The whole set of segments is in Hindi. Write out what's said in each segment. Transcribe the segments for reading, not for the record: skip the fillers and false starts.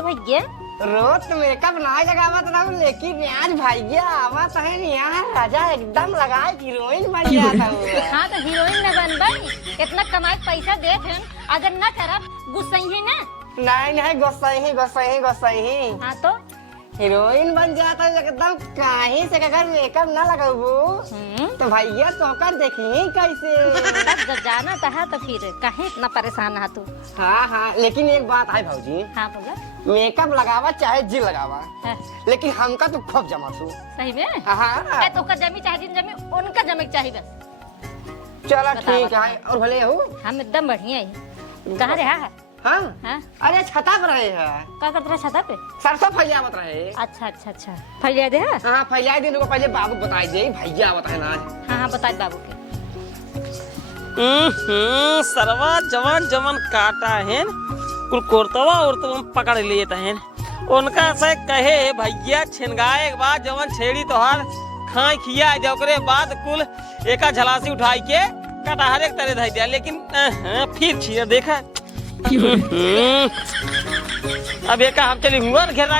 बोलो भैया। रोज तो मेकअप ना लगावत रहूं, लेकिन आज भैया आवत है यहाँ राजा एकदम लगाए हीरोइन बन जाता हूँ। हाँ तो हीरोइन न बन भाई, इतना कमाए पैसा दे थे, अगर न करब गुस्सा ही ना। नहीं गुस्सा ही। हाँ तो हीरोइन बन जाता है एकदम। कहीं से अगर मेकअप ना लगाबू तो भैया तो कर देखी कैसे। तब जब जाना था तो फिर कहीं इतना परेशान है तू। हाँ लेकिन एक बात है भाजी। हाँ बोला। मेकअप लगावा चाहे जी लगावा, हाँ। लेकिन हमका तो खूब जमा तू। सही में? हाँ तो का जमी चाहे जिन जमी उनका जमे चाहिए बस। चलो ठीक है। और भले हो हम एकदम बढ़िया है। कहाँ रहा है? हाँ? हाँ? अरे छता पर रहे हैं। क्या करते रहा छता पे? सरसों फैलियावत रहे। अच्छा फैलिया दे। हाँ फैलिया दिन को पहले बाबू बताई दे, भैया बताए ना। हाँ बता बाबू के। सरवा जवान काटा है कुल कोरतवा और तो पकड़ लिए हैं उनका से कहे भैया छिनगाए के बाद जवन छेड़ी तोहार खाई खिया जबरे बाद कुल एका झलासी उठाई के काटा हर एक तरह धई दिया, लेकिन फिर छिया देखा अब एक हम चली हुआ घेरा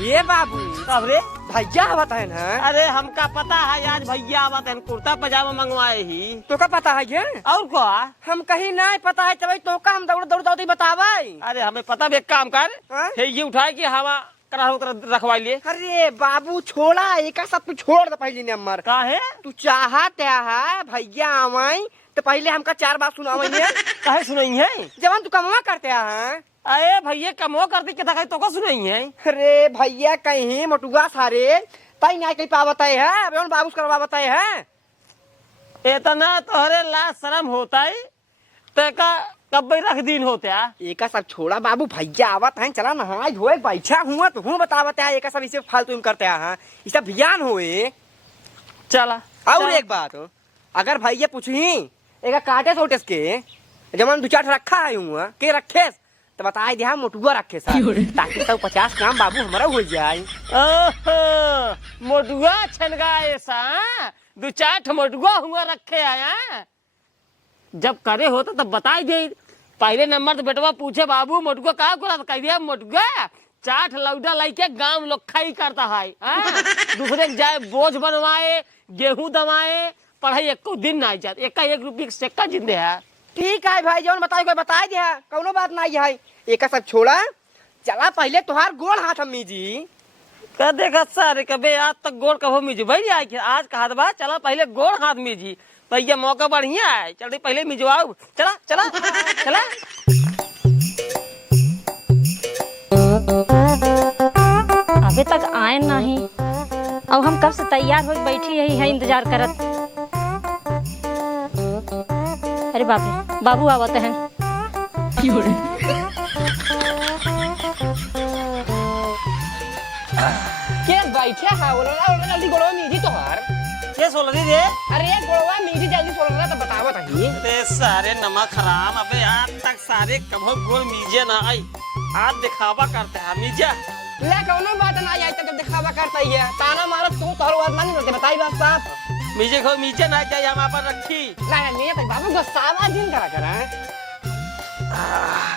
ये बाबू तब रे भैया बताए ना। अरे हमका पता है आज भैया आवत है, कुर्ता पजामा मंगवाए ही। तो का पता है ये? और क्या? हम कहीं नहीं पता है तभी तो का हम दौड़ बतावे। अरे हमें पता भी, एक काम कर हाँ? ये उठाए कि हवा करा रखवा लिए। अरे बाबू छोड़ा एक सब तू छोड़ दे पहले नंबर का है तू चाहत है भैया आवाई तो पहले हमका 4 बात सुनावई है। काहे सुनाई है? जवान तू कमवा करते हैं। अरे भैया कमो करती के था तो का सुनाई है? अरे भैया कहीं मोटुआ सारे तई नहीं कहीं पावत है अब बाबू करवा बताए है। इतना तोहरे ला शर्म होता है ते का कब रख दिन होते है। एक सब छोड़ा बाबू भैया आवत है, चला नहाय धोए बैठा हुआ तो हूँ बतावत है। एक सब इसे फालतू में करते हैं, ये सब ध्यान होए। चला और एक बात अगर भैया पूछी एक काटे सोटे के जमन 2-4 रखा है हुआ के रखे तो बताए दिया मोटुआ रखे ताकि 150 काम बाबू हमारा हो जाए। मोटुआ छनगाए सा 2-4 मोटुआ हुआ रखे आया जब करे होता तब बताई दे। पहले नंबर तो बेटवा पूछे बाबू मोटुआ कहा कह दिया मोटुआ 4 लौडा लाई के गाँव लोग खाई करता है। दूसरे जाए बोझ बनवाए गेहूं दवाए पढ़ाई एको दिन नहीं जाते, एक रुपये सिक्का जिंदे है। ठीक है भाई जौन बताई कोई बता दिया कौनो बात नहीं है। एक सब छोड़ा चला पहले तुहार गोड़ हाथ अम्मी जी का देखा सारे कबे आज तक गोड़ कहो मिजी भाई आई आज कहा बा चला पहले गोड़ हाथ मिजी भैया मौका बढ़िया है। चल पहले मिजवाओ चला चला चला। अभी तक आए नहीं, अब हम कब से तैयार हो बैठी यही है इंतजार करत। अरे बाबू आवत हैं। के बैठे है जल्दी गोड़वा मीजी तोहार। ये सोल रही रे? अरे गोड़वा मीजी जल्दी सोल रहा तो बतावत है। अरे सारे नमक हराम अबे आज तक सारे कभो गोल मीजे ना आई, आज दिखावा करते हैं मीजा। ले कौनो बात नहीं आई तो दिखावा करता ही है ताना मारत तू तोहर बात मानी ना बताई बात साफ मीजे खो मीजे ना चाहिए हम पर रखी नहीं तो बाबू गुस्सावा दिन करा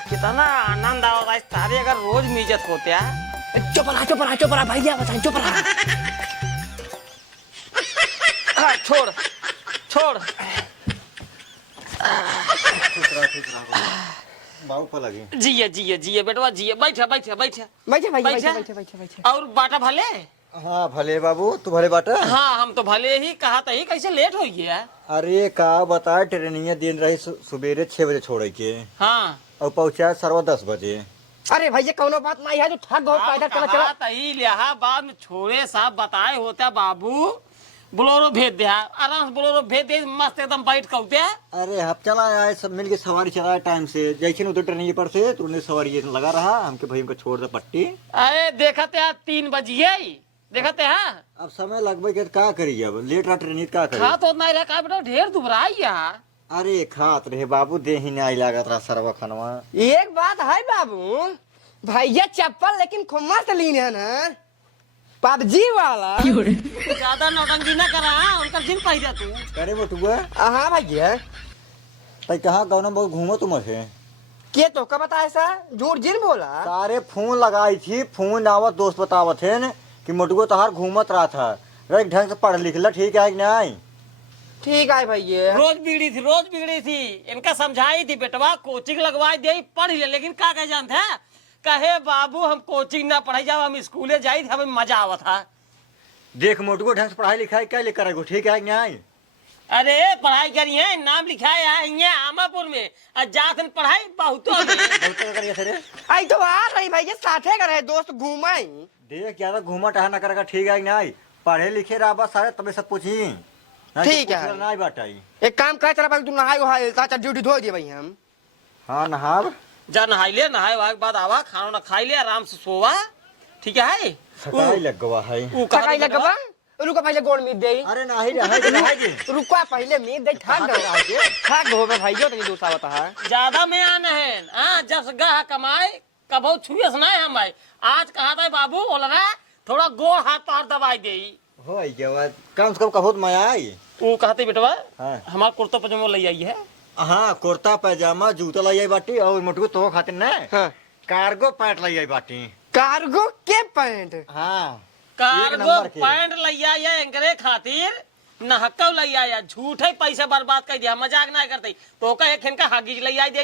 कितना आनंद आता है सारे अगर रोज मीजत होते हैं। चुप रहा भैया बताए चुप रहा। छोड़ बाबू को लगी जिये बेटवा जिये बैठा बैठे और बाटा भले। हाँ भले बाबू तू भले बाटा। हाँ हम तो भले ही कहा था ही कैसे लेट हो गया। अरे का बता ट्रेनिंग दिन रही सुबेरे 6 बजे छोड़े के हाँ और पहुँचा 10:15 बजे। अरे भैया कौनो बात नहीं है जो थक गो पैदल चला तही लिहा बाद में छोड़े साहब बताए होता बाबू बोलोरो भेज दे आराम से बोलोरो भेज दे मस्त एकदम बैठ कहते हैं। अरे हम चला आए सब मिल के सवारी चलाए टाइम से जैसे उधर ट्रेनिंग पर से तो उन्हें सवारी लगा रहा हमके भाई को छोड़ दे पट्टी। अरे देखते हैं 3 बजिए देखते हैं अब समय लगभग के का करिए अब लेट रहा ट्रेनिंग का करिए। खा तो नहीं रखा बेटा ढेर दुबरा यार। अरे खात रहे बाबू दे ही नहीं लागत रहा सरवा खनवा। एक बात है बाबू भैया चप्पल लेकिन खुम्मा से लीन है ना पबजी वाला। ज्यादा नौटंकी न करा उनका दिन पहले तू करे मोटुआ। हाँ भैया तई कहाँ गाँव में बहुत घूमो तुम से के तो का बताया सर झूठ जिन बोला। सारे फोन लगाई थी, फोन आवत दोस्त बतावत है न कि मोटुको तहार घूमत रहा था। रे ढंग से पढ़ लिख ला, ठीक है कि नहीं? ठीक है भैया। रोज बिगड़ी थी इनका समझाई थी बेटवा कोचिंग लगवाई दे पढ़ ले, लेकिन का कह जानते हैं कहे बाबू हम कोचिंग ना पढ़ाई जाओ हम स्कूले जाई हमें मजा आवा था। देख मोटुको ढंग से पढ़ाई लिखाई क्या ले करेगो, ठीक है कि नहीं? अरे पढ़ाई करी है, नाम लिखाया है यहाँ आमापुर में और जात पढ़ाई बहुतों में। बहुत करिए थे रे। आई तो आ रही भैया साथे कर है दोस्त घूमाई। देख ज्यादा घूमा टहल ना करेगा, ठीक है कि नहीं? पढ़े लिखे रहा बस सारे तबे सब पूछी। ठीक है। नहीं बाटाई। एक काम कर चला भाई तू नहाई वहाई चाचा ड्यूटी धो दिए भाई हम। हाँ नहाब। जा नहाई ले, नहाए के बाद आवा खाना ना खाई ले आराम से सोवा, ठीक है? सकाई लग गवा है। ऊ कहा थकाई लग बा रुको पहले गोड़ मीट दे। अरे नहीं रहा रुको पहले मीट दे थक गए थक हो भाइयों तनी दूसरा बता है। ज्यादा में आना है हाँ, जब गह कमाए कबो छुए से नहीं हम आई। आज कहा था बाबू बोल रहा थोड़ा गोड़ हाथ पार दबाई दे हो गया कम से कम कहो मैं आई। वो कहते बेटवा हाँ। हमारा कुर्ता पजामा ले आई है। हाँ कुर्ता पैजामा जूता लाई आई बाटी और मोटको तो खातिर न हाँ। कार्गो पैंट लाई आई बाटी। कार्गो के पैंट। हाँ कार्गो पैंट ले आया एंकरे खातिर नहक्का ले आया झूठे पैसे बर्बाद कर दिया मजाक ना करते तो का एक इनका हगीज ले आई दे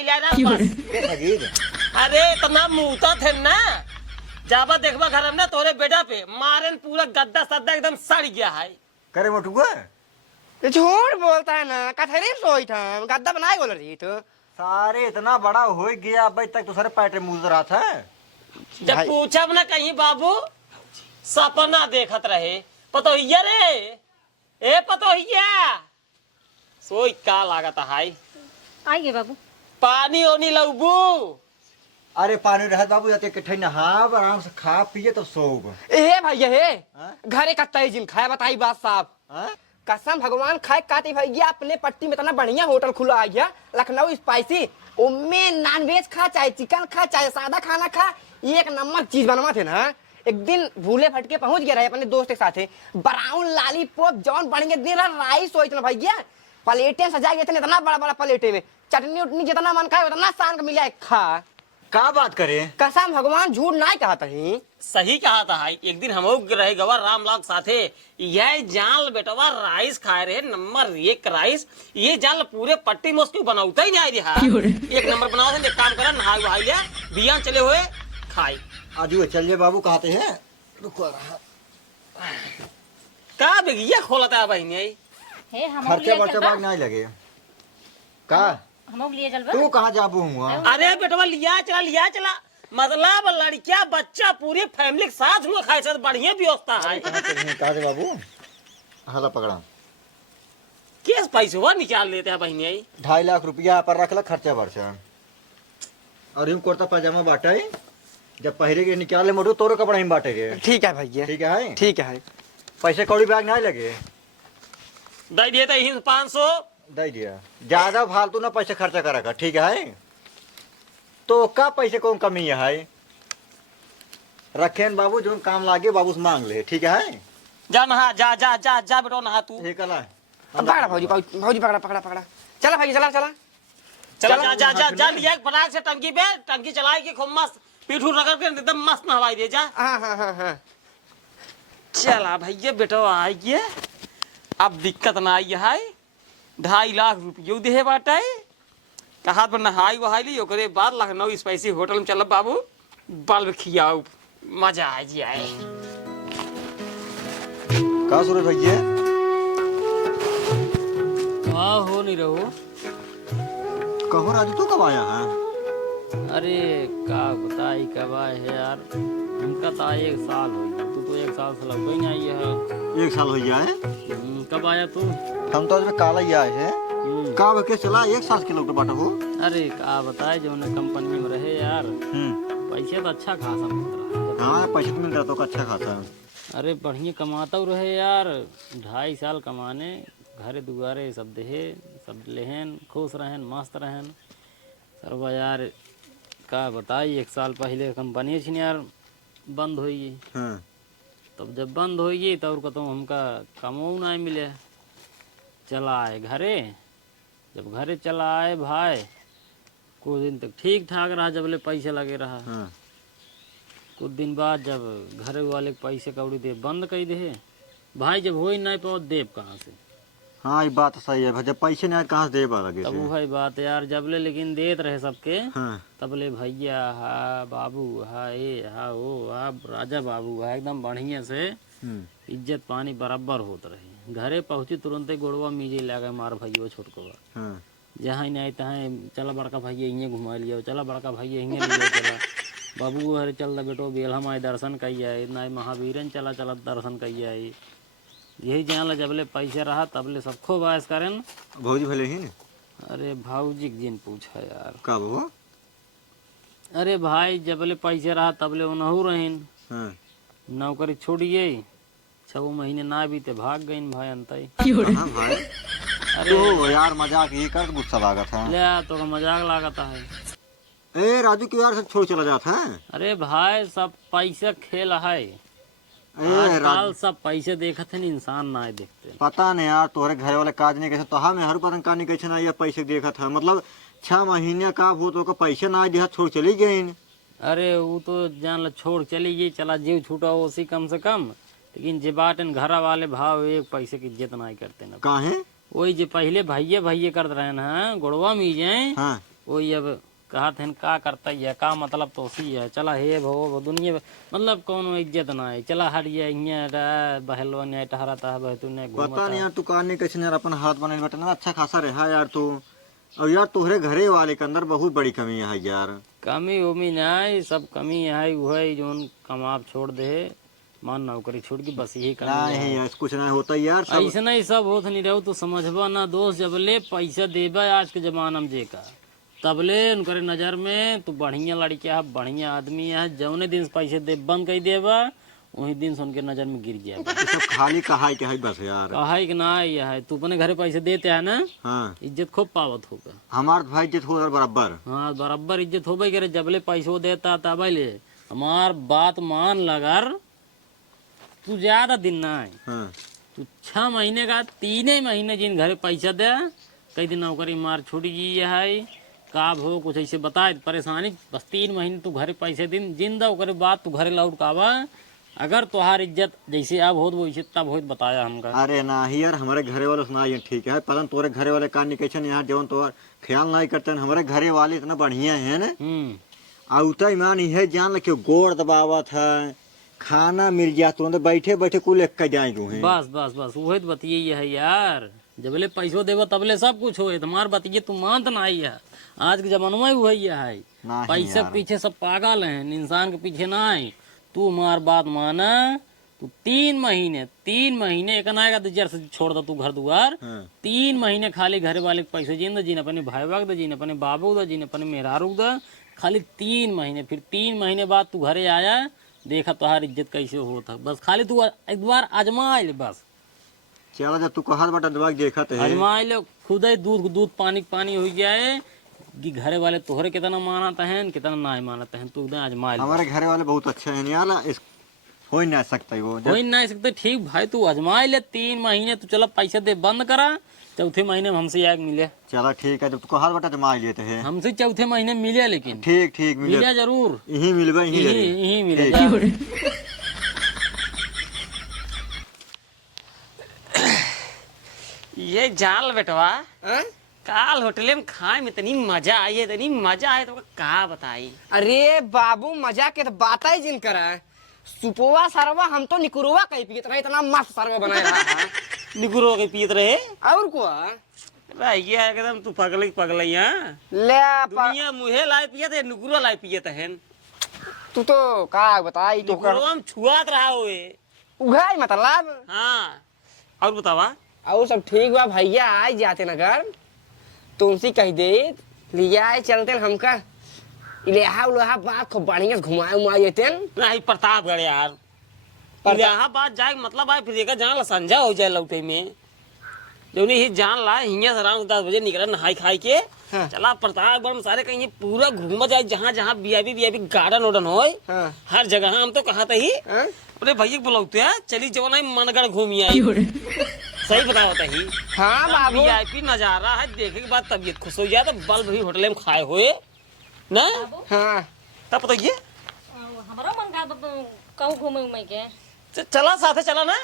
अरे इतना मुंहता थे ना जाबा देखबा घर में तोरे बेटा पे मारन पूरा गद्दा सद्दा एकदम सड़ गया है। करे मोटुआ झूठ बोलता है ना कथरी सोई था गद्दा बनाए बोल रही तो। सारे इतना बड़ा हो गया अभी तक तो सारे पैटे मूज रहा था। जब पूछा ना कहीं बाबू सपना देखत रहे पतोहिया रे ए पतोहिया सोई का लागत है आइए बाबू। पानी ओनी लऊबू। अरे पानी रहत बाबू जाते इकट्ठे नहाब आराम से खा पिए तो सोब। ए भैया हे हाँ? घरे का तय जिन खाया बताई बात साहब। हाँ? कसम भगवान खाए काटी भैया अपने पट्टी में इतना बढ़िया होटल खुला आ गया लखनऊ स्पाइसी उनमें नॉनवेज खा चाहे चिकन खा चाहे सादा खाना खा एक नंबर चीज बनवा थे ना। एक दिन भूले फटके पहुंच गया रहे अपने दोस्त के साथ ब्राउन लालीपॉप जौन बढ़ गया दिन राइस हो इतना भैया प्लेटें सजा गए थे इतना बड़ा बड़ा प्लेटे में चटनी उटनी जितना मन खाए उतना शान का मिला खा। का बात करे कसम भगवान झूठ ना कहता ही सही कहा था हाई। एक दिन हम रहे गवा रामलाल साथे यह जाल बेटवा राइस खाए रहे नंबर एक राइस ये जाल पूरे पट्टी में उसको बनाता ही नहीं रहा एक नंबर बनाओ थे काम करा नहाई वहाई लिया बियान चले हुए खाई आज चल बाबू कहते हैं रुको रहा का बेगिया खोलता है बहनी हे हम खर्चे बर्चे बाग नहीं लगे का हम लिए चलबा। तू कहाँ जाबू हुआ? अरे बेटवा लिया चला मतलब लड़किया बच्चा पूरी फैमिली के साथ हुआ खाए से बढ़िया व्यवस्था है। कहा से बाबू हाला पकड़ा केस पैसे हुआ निकाल लेते हैं बहनी 2.5 लाख रुपया पर रख ला खर्चा बर्चा और यूं कुर्ता पैजामा बांटे जब पहले के निकाले मोटू तोरे कपड़ा ही बांटेगे। ठीक है भैया ठीक है पैसे कौड़ी बैग नहीं लगे दे दिए थे 500 दे दिया ज्यादा फालतू ना पैसे खर्चा करेगा ठीक है तो का पैसे कौन कमी है रखे बाबू जो काम लागे बाबू से मांग ले ठीक है। जा नहा जा जा जा जा बेटा नहा तू ठीक है पकड़ा भौजी भौजी पकड़ा चला भाई चला चला चला जा जा जा जा लिया फटाक से टंकी पे टंकी चलाए कि खूब मस्त पीठू रगड़ के एकदम मस्त नहवाई दे जा। हाँ चला भैया बेटा आइए अब दिक्कत ना आई है 2.5 लाख रुपये दे बाटे कहा पर नहाई वहाई ली ओकरे बाद लखनऊ स्पाइसी होटल में चल बाबू बल्ब खियाओ मजा आ जी आए। का सूरज भैया हाँ हो नहीं रहो। कहो राजू तू कब आया है? अरे का बताई कब आए है यार उनका तो 1 साल हो गया तू तो 1 साल से लग ही नहीं आई है। 1 साल हो गया है। कब आया तू? हम तो आज में काला ही आए हैं का बके चला 1 साल के लोग बाटा हो। अरे का बताए जो उन्हें कंपनी में रहे यार पैसे तो अच्छा खासा मिल रहा है। हाँ पैसे तो मिल रहा तो अच्छा खासा। अरे बढ़िया कमाता रहे यार 2.5 साल कमाने घरे दुआरे सब देहे सब लेहन खुश रहन मस्त रहन सरवा यार का बताई 1 साल पहले कंपनी छीन यार बंद हो गई। तब जब बंद हो गई तब तो हमका कमो नहीं मिले चला आए घरे। जब घरे चला आए भाई कुछ दिन तक ठीक ठाक रहा, जब ले पैसे लगे रहा। हाँ कुछ दिन बाद जब घरे वाले के पैसे कौड़ी दे बंद कर दे भाई, जब हो ही नहीं पाओ देव कहाँ से। हाँ ये बात सही है, जब पैसे नहीं आए कहाँ से दे पा लगे तब से। वो है बात यार, जब ले लेकिन देत रहे सबके, हाँ तब ले भैया हा बाबू हा ये हा वो हा राजा बाबू हा, एकदम बढ़िया से इज्जत पानी बराबर होत रही। घरे पहुंची तुरंत ही गोड़वा मीजे लगे मार भैया छोटको हाँ जहाँ ही नहीं तहाँ चला बड़का भैया इं घुमा लिया, चला बड़का भैया इं लिया, चला बाबू हरे चल दा बेटो बेलहा माए दर्शन कई आए, ना महावीरन चला चला दर्शन कई आए। यही जान ला जबले पैसे रहा तबले सबको बायस करें। भौजी भले ही ने अरे भाऊजी के जिन पूछा यार, कब हो? अरे भाई जबले पैसे रहा तबले उनहू रहीन, हाँ नौकरी छोड़िए 6 महीने ना बीते भाग गईन भाई अंतई। हाँ भाई तो यार मजाक ये कर गुस्सा लागत है। ले तो का मजाक लागता है। ए राजू क्यों यार सब छोड़ चला जाता है? अरे भाई सब पैसे खेल है, ए आजकल सब पैसे देखत है, इंसान ना देखते। पता नहीं यार तोहरे घर वाले काज नहीं कैसे, तो हमें हर पता का नहीं कैसे ना ये पैसे देखा था, मतलब 6 महीने का वो तो पैसे ना दिया छोड़ चली गई। अरे वो तो जान ला छोड़ चली गई, चला जीव छूटा उसी कम से कम, लेकिन जे बाटन घर वाले भाव एक पैसे की इज्जत नहीं करते ना। काहे? वही जो पहले भैया भैया करते रहे ना गोड़वा में जाए, हाँ वही अब कहा थे का करता है का मतलब तो उसी है। चला हे भो दुनिया मतलब कौन इज्जत ना है, चला हटिया बहलो ने टहराता है बहतू ने पता नहीं यार तू का नहीं कैसे यार अपन हाथ बने बटन अच्छा खासा रहा यार तू। और यार तोहरे घरे वाले के अंदर बहुत बड़ी कमी है यार। कमी उमी नहीं, सब कमी है वही जो कमाब छोड़ दे मान नौकरी छोड़ के बस यही करना नहीं यार कुछ नहीं होता यार सब। ऐसा नहीं सब होत नहीं रहो तो समझबा ना दोस्त, जब ले पैसा देबा आज के जमाना में जेका तबले उनकर नजर में तू बढ़िया लड़किया है, बढ़िया आदमी है। जौने दिन पैसे दे बंद कर देबा वही दिन से उनके नजर में गिर गया। ये सब खाली कहा के है बस यार। कहा कि ना ये है तू अपने घरे पैसे देते है ना, हाँ इज्जत खूब पावत होगा। हमार भाई इज्जत हो यार बराबर। हाँ बराबर इज्जत होबे करे, जबले पैसो देता तबले हमार बात मान लगर तू ज्यादा दिन ना है, हाँ तू 6 महीने का 3 महीने जिन घरे पैसा दे, कई दिन नौकरी मार छूट गई है काब हो कुछ ऐसे बताए परेशानी, बस 3 महीने तू घरे पैसे दिन जिंदा ओकरे बाद तू घरे लौट कावा। अगर तुहार इज्जत जैसे अब होत वैसे तब होत बताया हमका। अरे ना ही यार हमारे घरे वाले सुना ये ठीक है, पता तोरे घरे वाले का नहीं कैसे यहाँ जवन तो ख्याल नहीं करते हैं। हमारे घरे वाले इतना बढ़िया है ना, आउता ईमान है जान ल गोड़ दबावत है, खाना मिल गया तुरंत बैठे बैठे कुल एक का जाएंगे। बस बस बस वही तो बतिये है यार, जबले पैसो देबो तबले सब कुछ हो। तुम्हार बतिये तू मानत ना है, आज के जमाना में वही है, पैसे के पीछे सब पागल हैं, इंसान के पीछे ना है। तू हमार बात माना, तू 3 महीने एक ना जर से छोड़ दो तू घर दुआर। 3 महीने खाली घरे वाले के पैसे जिन जिन अपने भाई बाग जिन अपने बाबू दा जिन अपने मेहरारू दा, खाली 3 महीने। फिर 3 महीने बाद तू घरे आया, देखा तुहार इज्जत कैसे होता। बस खाली तू एक बार आजमा ले, बस चला जब तू कहत बटा दबा देखा है आजमा ले, खुद ही दूध पानी हो जाए कि घरे वाले तोहरे कितना मानते हैं कितना नहीं मानते हैं, तू एकदम आजमा ले। हमारे घरे वाले बहुत अच्छे हैं यार, हो ही नहीं सकता वो हो ही नहीं सकते। ठीक भाई तू आजमा ले 3 महीने, तू चला पैसे दे बंद करा, 4थे महीने में हमसे आग मिले। चला ठीक है, जब तू कहत बटा जमा लेते हैं हमसे 4थे महीने मिले, लेकिन ठीक ठीक मिले जरूर, यही मिलबा यही मिले। ये जाल बेटवा काल होटल में खाए में इतनी मजा आई, इतनी मजा आई तो कहा बताई। अरे बाबू मजा के तो बात ही जिन करा है। सुपोवा सरवा हम तो निकुरवा कहीं पियत रहे, इतना मस्त सरवा बनाया है। निकुरो के पियत रहे और को रहिए एकदम तू पगल यहाँ ले दुनिया मुहे लाए पियत है, निकुरो लाए पियत है। तू तो का बताई तो कर निकुरो में छुआत रहा हुए उघाई मतलब। हाँ और बतावा। और सब ठीक बा भैया, आए जाते नगर तुमसे कह दे लिया आए चलते हमका इलाहाबाद बात खूब बढ़िया से घुमाए उमाए जेते नहीं प्रतापगढ़ यार, इलाहाबाद जाए मतलब आए फिर जान ला संजा हो जाए लौटे में, जो नहीं जान ला हिंगे से रात 10 बजे निकला नहाई खाई के। हाँ। चला प्रतापगढ़ में सारे कहीं पूरा घूम जाए, जहाँ जहाँ वीआईपी गार्डन वार्डन हो। हाँ। हर जगह हम तो कहा ही हाँ? अरे भैया बुलाते हैं चली जवाना मनगढ़ घूमी आई। सही बताओ ही। हाँ बाबू वीआईपी नजारा है, देखे के बाद तबीयत खुश हो जाए। तो बल्ब भी होटल में खाए हुए ना हाँ तब बताइए हमारा मन का कहूँ घूमे उमे के चला साथे चला ना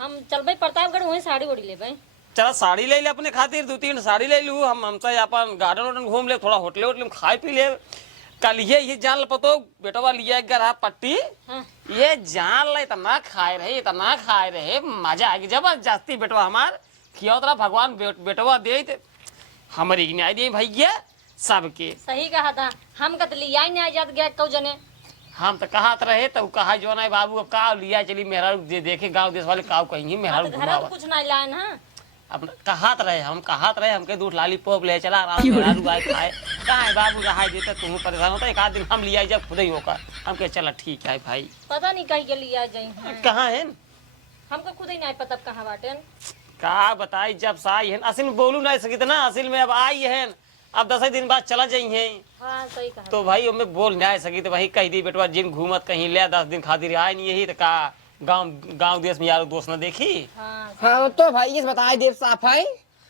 हम चलबे प्रतापगढ़ वहीं साड़ी ओड़ी लेबै। चला साड़ी ले ले अपने खातिर 2-3 साड़ी ले लू हम हमसे अपन गार्डन वार्डन घूम ले थोड़ा होटले वोटले में खाए पी ले कल ये जान पतो बेटवा लिया गया पट्टी हाँ। ये जान ले इतना खाए रहे मजा आएगी जबरदस्ती बेटवा हमार किया तरह भगवान बेटवा दे हमारी न्याय दिए भैया सबके सही कहा था हम कत लिया ही नहीं जात गया कौ जने हम तो कहात रहे तो कहा जो ना बाबू अब का लिया चली मेहरा देखे गांव देश वाले काव कहेंगे मेहरा घर में कुछ नहीं लाए ना अब कहात रहे हमके दूध लालीपॉप ले चला आराम से मेहरारू आए खाए कहाँ है बाबू रहाई देते तुम परेशान होता एक आध दिन हम लिया जब खुद ही होकर हमके चला ठीक है भाई पता नहीं कहीं के लिया जाई कहाँ है हमको खुद ही नहीं पता कहाँ बाटे का बताई जब से आई है असल में बोलू नहीं सकी ना असल में अब आई है अब 10 दिन बाद चला जाई है हाँ सही कहा तो भाई हमें बोल नहीं सकी तो वही कही दी बेटवा जिन घूमत कहीं ले 10 दिन खातिर आए नहीं यही तो का गांव देश में यार दोस्त न देखी हाँ हाँ तो भाई ये बताए देव साफ है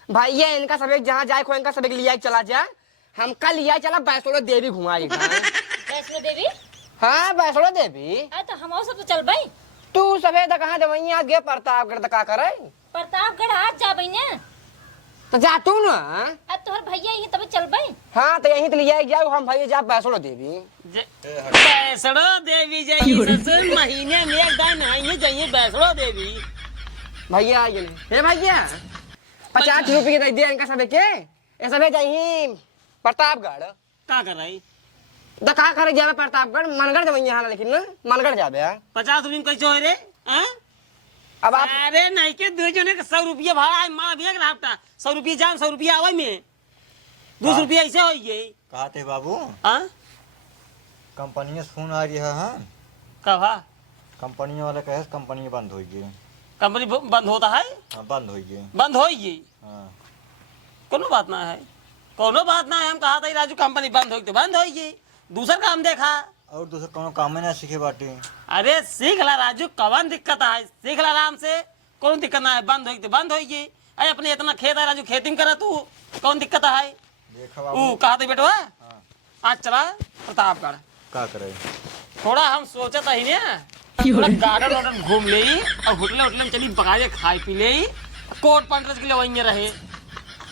भाई ये इनका सब जहाँ जाए खो इनका सब लिया चला जाए हम कल लिया चला वैष्णो देवी घुमाएगा वैष्णो देवी हाँ वैष्णो देवी तो हम सब तो चल भाई तू सफेद कहाँ जब आगे प्रतापगढ़ का करे प्रतापगढ़ आज जा भाई ने तो जा तू ना अब तोहर भैया ही तब चल भाई हाँ तो यहीं तो लिया जाओ हम भाई जा वैष्णो देवी वैष्णो देवी जाइए ससुर महीने में एक बार नहाइए जाइए वैष्णो देवी भैया आ गए हे भैया 50 रुपये दे दिया इनका सब के ये सब जाइए प्रतापगढ़ का कर रही तो कहाँ करे जावे प्रतापगढ़ मनगढ़ जब यहाँ लेकिन ना मनगढ़ जावे 50 रुपये में कैसे हो रे हाँ? अब आप अरे नहीं के दो जने का 100 रुपया भाड़ा है माँ भी एक राफ्टा 100 रुपया जाम 100 रुपया आवे में 200 रुपया ऐसे हो ये कहा थे बाबू हाँ कंपनी से फोन आ रही है हाँ कहा कंपनी वाले कहे कंपनी बंद हो गई कंपनी बंद होता है हाँ बंद हो गई बंद हो गई हाँ कोनो बात ना है कोनो बात ना है हम कहा था राजू कंपनी बंद हो गई तो बंद हो गई दूसरा काम देखा और दूसरा कोनो काम में ना सीखे बाटे अरे सीख ला राजू कवन दिक्कत है सीख ला आराम से कौन दिक्कत ना है बंद होगी तो बंद होगी अरे अपने इतना खेत है राजू खेती में करा तू कौन दिक्कत है देखा बाबू कहा था बेटवा हाँ आज चला प्रतापगढ़ का करे थोड़ा हम सोचा था ही ना थोड़ा गार्डन वार्डन घूम ले और होटल होटल में चली पका के खाए पी ले कोट पंड्रेस के लिए वहीं रहे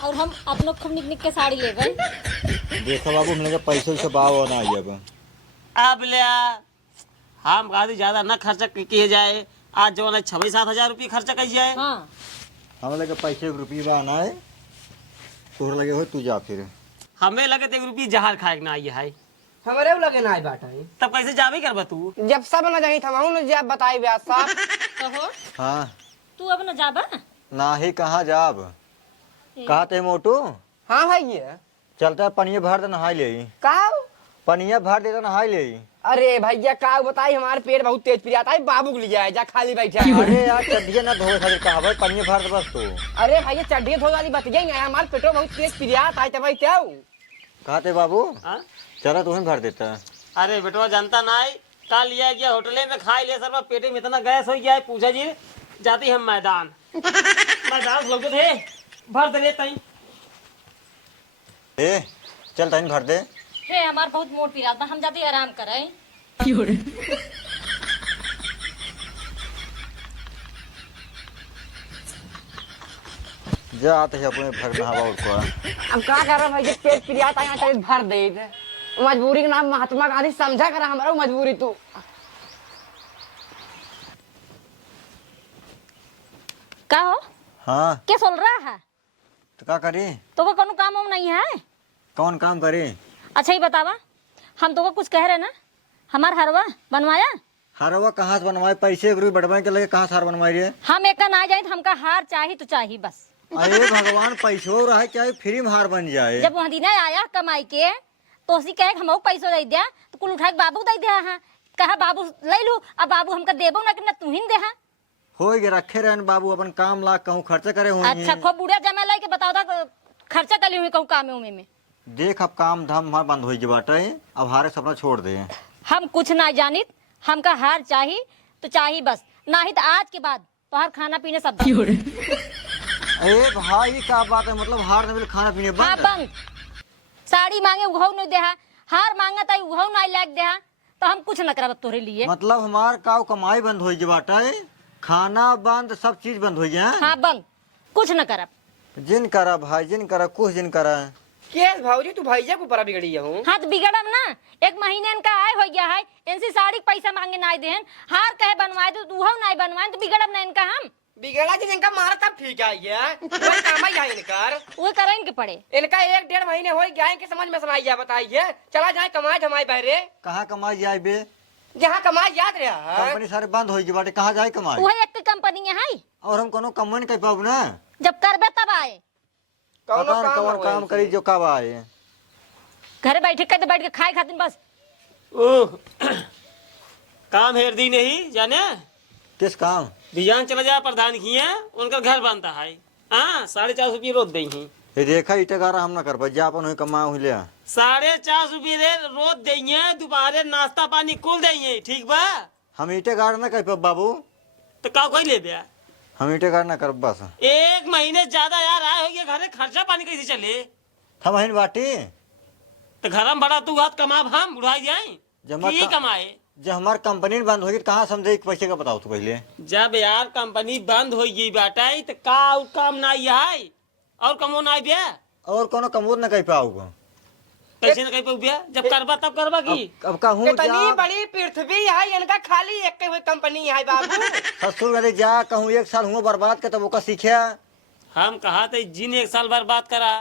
और हम अपनों खूब निक निक के साड़ी ले भाई देखो बाबू मेरे पैसे से बाव ना आई अब लिया हम कहा ज्यादा न खर्चा किए जाए आज जो है 6-7 हजार रुपये खर्चा कर जाए हाँ हम लगे पैसे रुपये बा ना है तोहर लगे हो तू जा फिर हमें लगे 1 रुपये जहाज खाए ना आई है हमारे लगे ना बाटा तब कैसे जावे करबा तू जब सब न जाई थमाऊ न जब बताई ब्याह साहब कहो हाँ तू अब न जाबा ना ही कहाँ जाब कहा थे मोटू हाँ भाई ये चलता पनिया भर दे नहाई ले का पनिया भर दे तो नहाई ले अरे भैया का बताई हमारे पेट बहुत तेज पिराता है बाबू को लिया है जा खाली बैठा है अरे यार चड्डिया ना धोए खातिर कहा भाई पनिया भर दे बस तो अरे भैया चड्डी धोने वाली बात यही है हमारे पेटो बहुत तेज पिराता है भाई क्या कहा थे बाबू हाँ? चला तुम्हें भर देता अरे बेटवा जानता ना है कल लिया गया होटले में खाई ले सर पेटे में इतना गैस हो गया है पूछा जी जाती हम मैदान मैदान लोग थे भर दे तई ए चल तनी भर दे हे हमार बहुत मोट पिराता हम जाते आराम करे जा आते हैं अपने भर नहावा उठवा अब क्या कर रहा भैया पेट पिराता है यहाँ भर दे मजबूरी के नाम महात्मा गांधी समझा करा हमारा मजबूरी तू का हो हाँ क्या सोल रहा है तो क्या करी तो को कोनो काम वाम नहीं है कौन काम करे अच्छा ही बतावा हम तो को कुछ कह रहे ना हमार हरवा बनवाया हारवा कहाँ से बनवाए पैसे एक रुपये बढ़वाए के लगे कहाँ से हार बनवाई रे हम एक ना जाए तो हमका हार चाहिए तो चाहिए बस अरे भगवान पैसो रहा क्या फ्री में हार बन जाए जब वहाँ दिन आया कमाई के तो उसी कहे हम पैसों दे दिया तो कुल उठा के बाबू दे दिया हाँ कहा बाबू ले लू अब बाबू हमका देबो ना कि तू ही दे हाँ हो गए रखे रहन बाबू अपन काम ला कहूँ खर्चा करे हो अच्छा खूब बुढ़िया जमा लाई के बताओ था खर्चा कर ली हुई कहूँ काम में देख अब काम धाम हमार बंद हो बाटे अब हारे सपना छोड़ दे हम कुछ ना जानित हमका हार चाहिए तो चाहिए बस ना ही तो आज के बाद तो हर खाना पीने सब बंद। अरे भाई क्या बात है मतलब हार नहीं खाना पीने हाँ बंद बंद साड़ी मांगे उघाऊ नहीं दे हार मांगत आई वह नहीं लाग दे तो हम कुछ न करब तोरे लिए। मतलब हमार का कमाई बंद हो गई बाटे, खाना बंद, सब चीज बंद हो गया। हाँ बंद, कुछ न करब। जिन करा भाई, जिन करा, कुछ जिन करा। केस भाऊजी तू भैया को बड़ा बिगड़ी हूँ। हाँ तो बिगड़ब ना, 1 महीने इनका आय हो गया है, इनसे साड़ी के पैसा मांगे ना देहन, हार कहे बनवाए तो तू नहीं बनवाए तो बिगड़ब ना इनका हम। बिगड़ा जी जिनका मारा तब ठीक है ये वही काम ही है इनकर। वो करें के पड़े। इनका 1-1.5 महीने हो गया है कि समझ में सुनाइए बताइए। चला जाए कमाए जमाए बहरे कहाँ कमाई जाए बे? जहाँ कमाए याद रहा। कंपनी सारे बंद हो गई बाटे, कहाँ जाए कमाई? वही एक कंपनी है और हम कोनो कम नहीं कर पाऊ ना। जब करबे तब आए। पता न कौन काम करी जो कब आए। घर बैठे कहते बैठ के खाए खातिर बस। ओह काम हेर दी नहीं जाने किस काम? बियान चला जा प्रधान की है उनका घर बनता है। हाँ 450 रुपये रोज दे ये देखा इटेगारा हम ना कर पाए, जा अपन हुई कमा हुई ले। 450 रुपये रोज देंगे, दोपहर नाश्ता पानी कुल देंगे, ठीक बा? हम इटेगार ना कर पाए बाबू, तो का कोई ले दिया हम इटेगार ना कर बस। 1 महीने ज्यादा यार आए हो गए घरे, खर्चा पानी कैसे चले? हम हिन बाटी तो घर में बड़ा तू हाथ कमा हम बुढ़ाई जाए जमा की कमाए। जब हमार कंपनी बंद होगी कहाँ समझे पैसे का बताओ तू पहले। जब यार कंपनी बंद हो गई बेटा तो का और काम नहीं है और कमो नहीं बिया और कोनो कमोद ना कर पाऊगा। कैसे न कह पाऊ बिया? जब करबा तब करबा की। अब कहूँ इतनी जा बड़ी पृथ्वी है इनका, खाली एक हुई कंपनी है बाबू। ससुर वाले जा कहूँ 1 साल हुआ बर्बाद के तब वो का सीखे। हम कहा थे जिन 1 साल बर्बाद करा,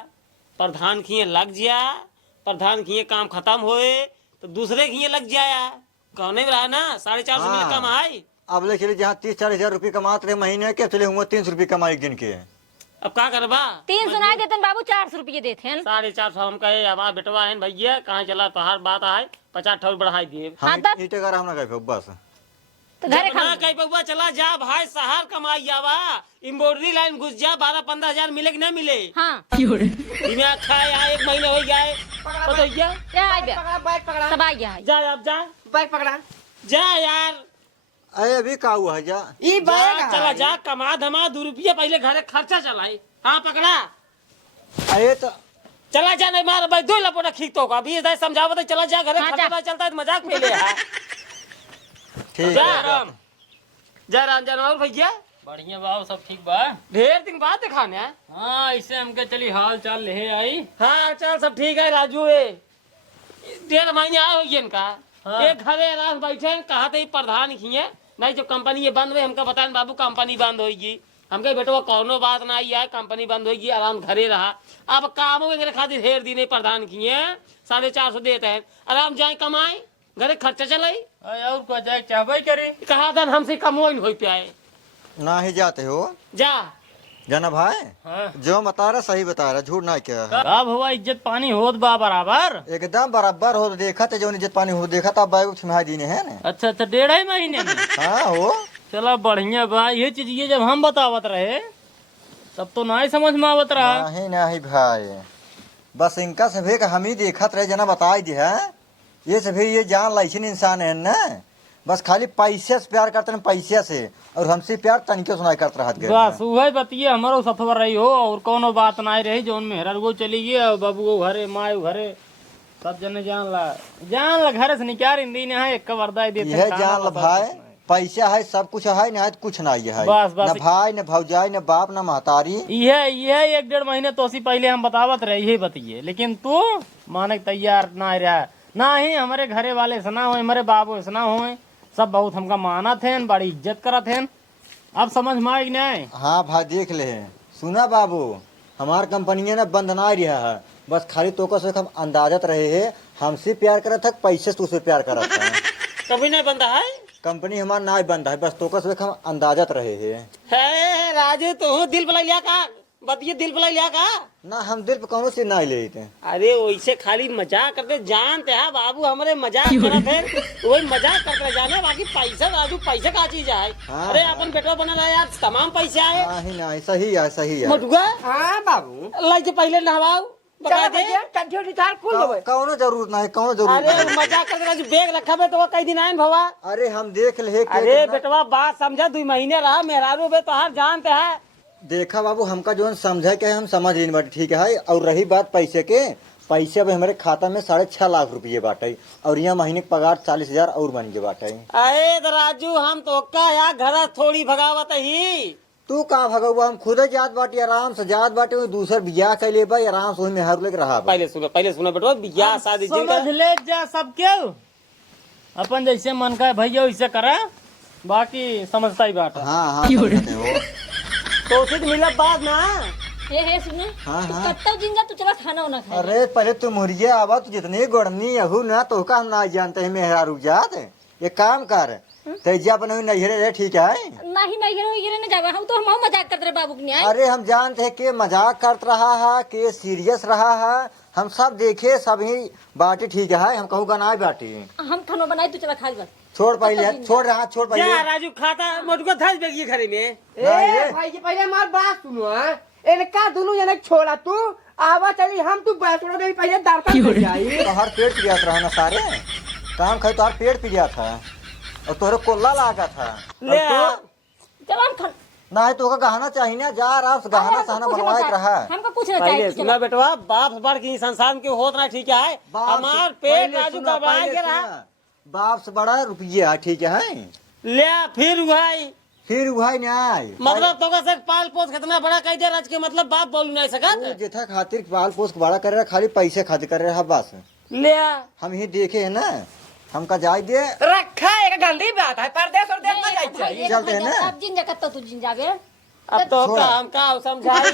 प्रधान खिए लग जिया, प्रधान खिए काम खत्म होए तो दूसरे खिए लग जाया, कहने में रहा ना 450 हाँ। मिले कम है। अब ले चले जहाँ 30-40 हजार रुपये कमाते रहे महीने के, चले हुआ 300 रुपये कमा एक दिन के। अब का करबा? 300 नहीं देते बाबू, 400 रुपये देते हैं। 450 हम कहे हमारा बेटवा है भैया कहाँ चला पहाड़ बात है 50 ठोर बढ़ाई दिए। हाँ, हम तब? इटेगार हम ना कर पाए बस। तो घरे जब ना खा कही बउआ चला जा भाई शहर कमाई जावा, एम्ब्रॉयडरी लाइन घुस जा, 12-15 हजार मिले कि नहीं मिले? हाँ दिमाग खाए यहाँ 1 महीने हो गया है, पता हो गया? क्या आ गया? पकड़ा बैग पकड़ा, सब आ गया है। जा अब जा बैग पकड़ा। जा यार अरे अभी का हुआ है जा। ये जा, बैग चला है। जा कमा धमा 2 रुपये पहले घरे खर्चा चलाए। हाँ पकड़ा अरे तो चला जा, नहीं मार भाई 2 लपोटा खींचतो का अभी इधर समझावत है, चला जा घरे हाँ, खर्चा जा। ना चलता है तो मजाक में ले आ। ठीक जा है। राम जा राम जान और भैया बढ़िया बाबू सब ठीक बा। ढेर दिन बाद दिखाने हैं। हाँ ऐसे हमके चली हाल चाल ले आई। हाँ चल सब ठीक है राजू। 1.5 महीने आए हो इनका। हाँ। एक घरे आराम बैठे हैं, कहा थे प्रधान खिए नहीं जो कंपनी ये बंद हुई, हमका बताएं बाबू कंपनी बंद होगी। हमके बेटो कोनो बात ना आई है, कंपनी बंद होगी, आराम घरे रहा। अब काम के खातिर ढेर दिन प्रधान किए 450 देते हैं, आराम जाए कमाए घरे खर्चा चलाई। और को जाए चाहबे करे। कहा था हमसे कमो नहीं हो पाए। ना ही जाते हो जा जाना भाई। हाँ। जो बता रहा सही बता रहा, झूठ ना क्या। कब हुआ इज्जत पानी होत बा बराबर। एकदम बराबर हो। देखा था जो इज्जत पानी हो, देखा था बैग छिमा दीने है ना। अच्छा 1.5 महीने में। हाँ हो। चला बढ़िया बा। ये चीज ये जब हम बतावत रहे तब तो नहीं समझ में आवत रहा। नहीं नहीं भाई, बस इनका सभी का हम ही देखत रहे, जना बताई दिया। ये सभी ये जान लाइसन इंसान है ना, बस खाली पैसे से प्यार करते हैं, पैसे से। और हमसे प्यार तनिके सुनाई करते रह गए। बस वही बतिये हमारो सथवर रही हो और कोनो बात नहीं रही। जो मेहरा वो चली गई और बाबू वो घरे माए घरे सब जने जान ला घरे से निकाल इन है एक वर्दा देते यह जान ला भाई, पैसा है सब कुछ है, ना कुछ नहीं है। बस, बस। न भाई न भौजाई न बाप न महतारी। ये 1.5 महीने तो सी पहले हम बतावत रहे यही बतिये, लेकिन तू माने के तैयार ना रहा। ना ही हमारे घरे वाले से ना हो, हमारे बाबू से ना हो, सब बहुत हमका मानत है, बड़ी इज्जत करत है। अब समझ में आई नहीं। हाँ भाई देख ले, सुना बाबू, हमार कंपनी ना बंद ना रहा है, बस खाली तो का हम अंदाजत रहे है। हमसे प्यार करत है, पैसे से तुझसे प्यार करत है। कभी नहीं बंदा है। कंपनी हमार ना बंद है, बस तो का हम अंदाजत रहे है। है राजू तू दिल बुला लिया का बतिये दिल बुला लिया का। ना हम दिल पे कौन से ना लेते। अरे वैसे खाली मजाक करते जानते हैं बाबू, हमारे मजाक करते हैं वही मजाक करते जाने, बाकी पैसा राजू पैसा का चीज है। हाँ, अरे हाँ। अपन बेटा बना रहा यार, तमाम पैसे आए। नहीं नहीं सही है, सही है। मटुआ हाँ बाबू लाई पहले नहवाओ बता चला दे। भैया कंठी उठी तार कुल होवे। कौनो जरूरत नहीं, कौनो जरूरत अरे नहीं। मजाक करके राजू बैग रखा बे तो वो कई दिन आए भवा। अरे हम देख ले के अरे कितना- बेटवा बात समझा 2 महीने रहा मेहरारू बे तो हर जानते हैं। देखा बाबू, हमका जो समझा के हम समझ लेने बाटे, ठीक है। और रही बात पैसे के, पैसे अब हमारे खाता में 6.5 लाख रुपये बाटे और यहाँ महीने का पगार 40,000 और बन के बाटे। अरे तो राजू हम तो का यार घर थोड़ी भगावत ही। तू का भगवा हम खुद जात बाटी आराम से जात बाटे वही दूसर बियाह कैले भाई आराम से वही मेहर लेके रहा बा। पहले सुनो बेटवा बियाह शादी समझ ले जा सब क्यों अपन जैसे मन का है भैया वैसे करा, बाकी समझता ही बात है। हाँ हाँ समझते हो। तो उसे मिला बात ना। हे सुने हाँ, तू हाँ। कत्ता दिन जा तू चला खाना वाना खा। अरे पहले तू मुर्गिया आवा तू जितने गड़नी अहू ना तो का हम ना जानते हैं मेहरा रुक जात। एक काम कर तेजिया बने नहीं रे ठीक है। नहीं हीरो ने जावा हम तो हम मजाक करते रहे बाबू के न्याय। अरे हम जानते हैं के मजाक करत रहा है के सीरियस रहा है, हम सब देखे सभी बाटी ठीक है। हम कहूँ ना बाटी हम खाना बनाई तू चला खा बस। छोड़ पहले छोड़ रहा छोड़ पहले। जा राजू खाता मोटुआ धस बेगी घरे में। ए भाई जी पहले हमार बात सुनो। इनका दोनों जने छोड़ा तू आवा चली हम तू बैठो नहीं पहले दर्शन कर जाई। तो हर पेट पिया रहा ना सारे काम खाई तो हर पेट पिया था और तोहरे कोल्ला लागा था। ले चल हम खा ना तो का गहना चाहिए ना जा रहा उस गहना सहना बनवाए के रहा। हमको कुछ ना पहले चाहिए। सुना बेटवा बाप बार की संसार के होत ना ठीक है। हमार पेट राजू गबड़ा के रहा। बाप से बड़ा रुपया है ठीक है। ले फिर भाई फिर वही न्याय मतलब तो से पाल पोस कितना बड़ा कह दे राज के मतलब बाप बोल नहीं सकत। जेठा खातिर पाल पोस के बड़ा कर रहा खाली पैसे खातिर कर रहा बस। ले हम ही देखे है ना हमका जाय दे रखा एक गंदी बात है परदेश और देश में जाई चाहिए। चलते हैं ना। अब जिन जा कत्ता तू जिन जावे। अब तो छोड़ा। काम का समझाई